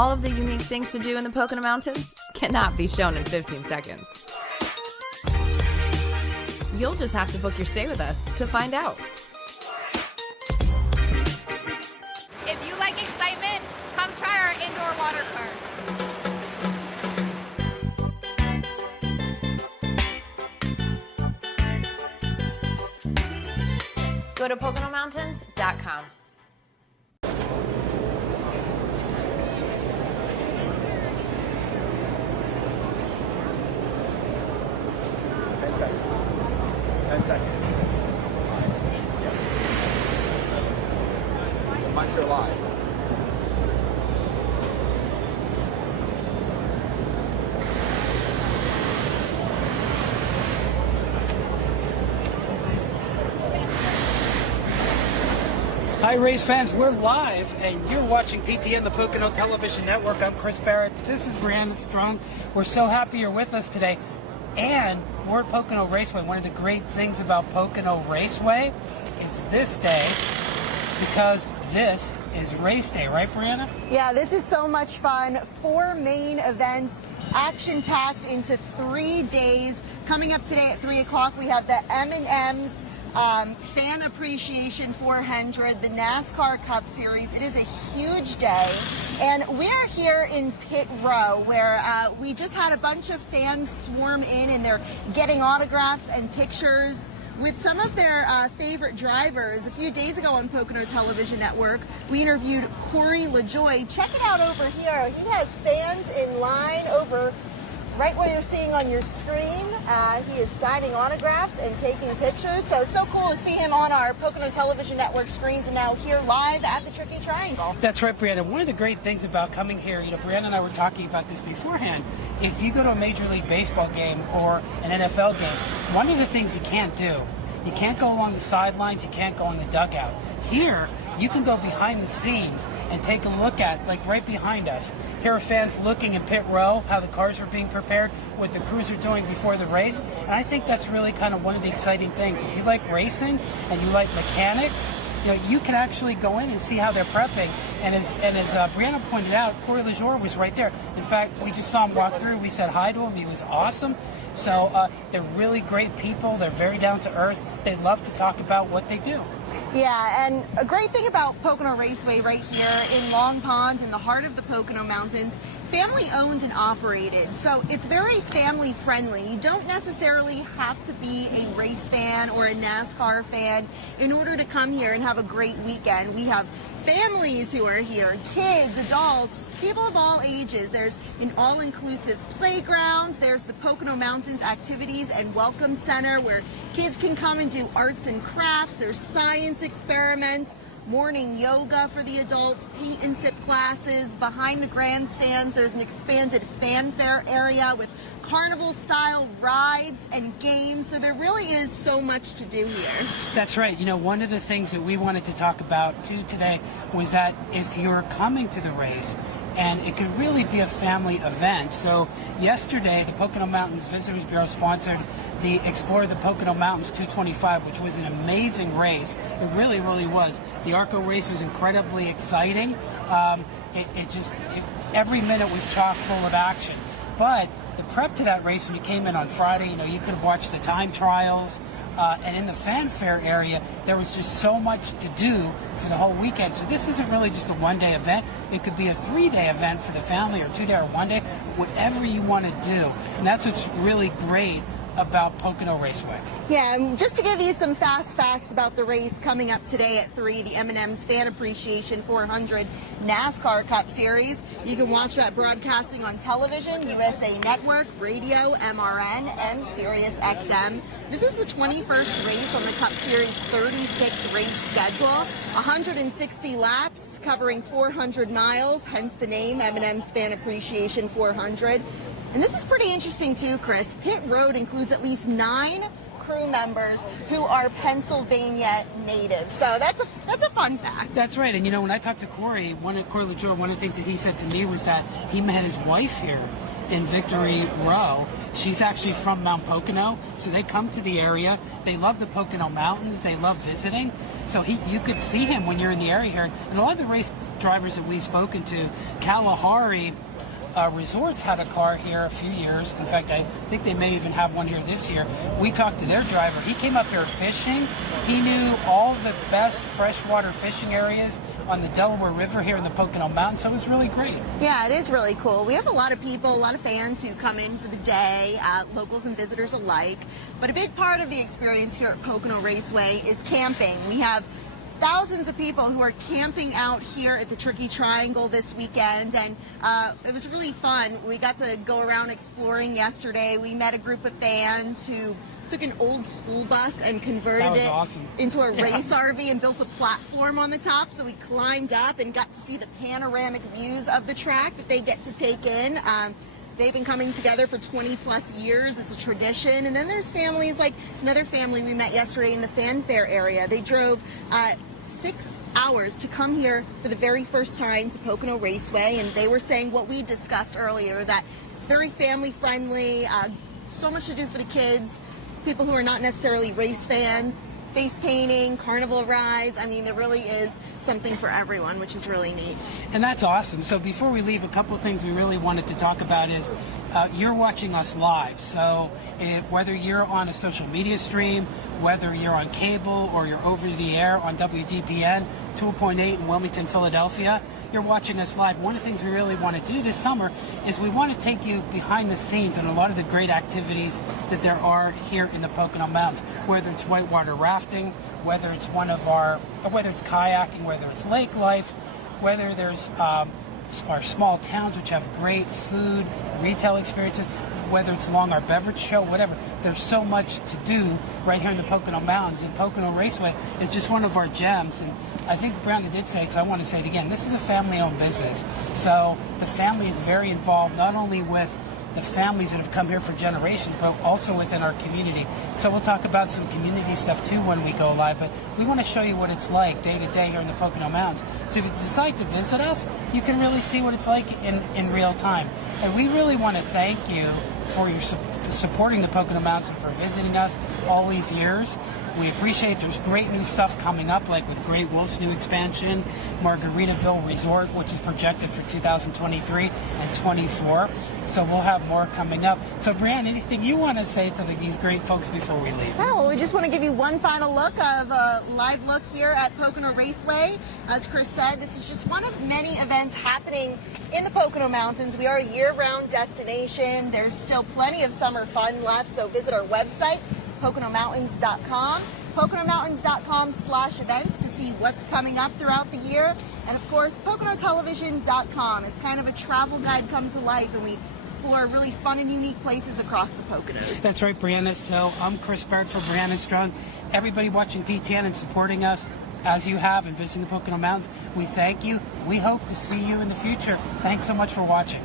All of the unique things to do in the Pocono Mountains cannot be shown in 15 seconds. You'll just have to book your stay with us to find out. If you like excitement, come try our indoor water park. Go to PoconoMountains.com. 10 seconds. The mics are live. Hi race fans, we're live and you're watching PTN, the Pocono Television Network. I'm Chris Barrett. This is Brianna Strunk. We're so happy you're with us today. And we're at Pocono Raceway. One of the great things about Pocono Raceway is this day, because this is race day, right, Brianna? Yeah, this is so much fun. 4 main events, action-packed into 3 days. Coming up today at 3 o'clock, we have the M&M's Fan Appreciation 400, the NASCAR Cup Series. It is a huge day, and we're here in pit row where we just had a bunch of fans swarm in, and they're getting autographs and pictures with some of their favorite drivers. A few days ago on Pocono Television Network, we interviewed Corey LaJoie. Check it out over here. He has fans in line over right where you're seeing on your screen. He is signing autographs and taking pictures. So cool to see him on our Pocono Television Network screens and now here live at the Tricky Triangle. That's right, Brianna. One of the great things about coming here, Brianna and I were talking about this beforehand. If you go to a Major League Baseball game or an NFL game, one of the things you can't do, you can't go along the sidelines, you can't go in the dugout. Here, you can go behind the scenes and take a look at, like right behind us. Here are fans looking in pit row, how the cars are being prepared, what the crews are doing before the race. And I think that's really kind of one of the exciting things. If you like racing and you like mechanics, you can actually go in and see how they're prepping. And as Brianna pointed out, Corey LaJoie was right there. In fact, we just saw him walk through. We said hi to him. He was awesome. So they're really great people. They're very down to earth. They love to talk about what they do. Yeah, and a great thing about Pocono Raceway right here in Long Pond, in the heart of the Pocono Mountains, family owned and operated. So it's very family friendly. You don't necessarily have to be a race fan or a NASCAR fan in order to come here and have a great weekend. We have families who are here, kids, adults, people of all ages. There's an all-inclusive playground. There's the Pocono Mountains Activities and Welcome Center where kids can come and do arts and crafts. There's science experiments, morning yoga for the adults, paint and sip classes. Behind the grandstands, there's an expanded fanfare area with carnival-style rides and games. So there really is so much to do here. That's right. One of the things that we wanted to talk about too today was that if you're coming to the race, and it could really be a family event. So yesterday, the Pocono Mountains Visitors Bureau sponsored the Explore the Pocono Mountains 225, which was an amazing race. It really, really was. The ARCO race was incredibly exciting. Every minute was chock full of action. But the prep to that race, when you came in on Friday, you could have watched the time trials. And in the fanfare area, there was just so much to do for the whole weekend. So this isn't really just a one-day event. It could be a 3-day event for the family, or 2-day or 1-day, whatever you want to do. And that's what's really great about Pocono Raceway. Yeah, and just to give you some fast facts about the race coming up today at 3, the M&M's Fan Appreciation 400 NASCAR Cup Series. You can watch that broadcasting on television, USA Network, radio, MRN, and Sirius XM. This is the 21st race on the Cup Series 36 race schedule. 160 laps covering 400 miles, hence the name M&M's Fan Appreciation 400. And this is pretty interesting too, Chris. Pit Road includes at least 9 crew members who are Pennsylvania natives. So that's a fun fact. That's right. And when I talked to Corey LaJoie, one of the things that he said to me was that he met his wife here in Victory Row. She's actually from Mount Pocono, so they come to the area. They love the Pocono Mountains. They love visiting. So you could see him when you're in the area here. And a lot of the race drivers that we've spoken to, Kalahari Resorts had a car here a few years. In fact, I think they may even have one here this year. We talked to their driver. He came up here fishing. He knew all the best freshwater fishing areas on the Delaware River here in the Pocono Mountains, so it was really great. Yeah, it is really cool. We have a lot of people, a lot of fans who come in for the day, locals and visitors alike. But a big part of the experience here at Pocono Raceway is camping. We have thousands of people who are camping out here at the Tricky Triangle this weekend, and it was really fun. We got to go around exploring yesterday. We met a group of fans who took an old school bus and converted it awesome. into a race RV and built a platform on the top, so we climbed up and got to see the panoramic views of the track that they get to take in. They've been coming together for 20 plus years. It's a tradition. And then there's families like another family we met yesterday in the fanfare area. They drove 6 hours to come here for the very first time to Pocono Raceway, and they were saying what we discussed earlier, that it's very family friendly, so much to do for the kids, people who are not necessarily race fans, face painting, carnival rides. I mean, there really is something for everyone, which is really neat. And that's awesome. So before we leave, a couple of things we really wanted to talk about is you're watching us live. So whether you're on a social media stream, whether you're on cable or you're over the air on WDPN 2.8 in Wilmington, Philadelphia, you're watching us live. One of the things we really want to do this summer is we want to take you behind the scenes on a lot of the great activities that there are here in the Pocono Mountains, whether it's whitewater rafting, whether it's whether it's kayaking, whether it's lake life, whether there's our small towns which have great food, retail experiences, whether it's along our beverage show, whatever. There's so much to do right here in the Pocono Mountains, and Pocono Raceway is just one of our gems. And I think Brianna did say it, so I want to say it again. This is a family-owned business, so the family is very involved, not only with the families that have come here for generations, but also within our community. So we'll talk about some community stuff too when we go live, but we want to show you what it's like day to day here in the Pocono Mountains. So if you decide to visit us, you can really see what it's like in real time. And we really want to thank you for your supporting the Pocono Mountains and for visiting us all these years. We appreciate there's great new stuff coming up, like with Great Wolf's new expansion, Margaritaville Resort, which is projected for 2023 and 24. So we'll have more coming up. So Brianna, anything you want to say to these great folks before we leave? Well, we just want to give you one final look of a live look here at Pocono Raceway. As Chris said, this is just one of many events happening in the Pocono Mountains. We are a year-round destination. There's still plenty of summer fun left, so visit our website, PoconoMountains.com, PoconoMountains.com/events to see what's coming up throughout the year. And of course, PoconoTelevision.com. It's kind of a travel guide come to life, and we explore really fun and unique places across the Poconos. That's right, Brianna. So I'm Chris Barrett for Brianna Strunk. Everybody watching PTN and supporting us as you have and visiting the Pocono Mountains, we thank you. We hope to see you in the future. Thanks so much for watching.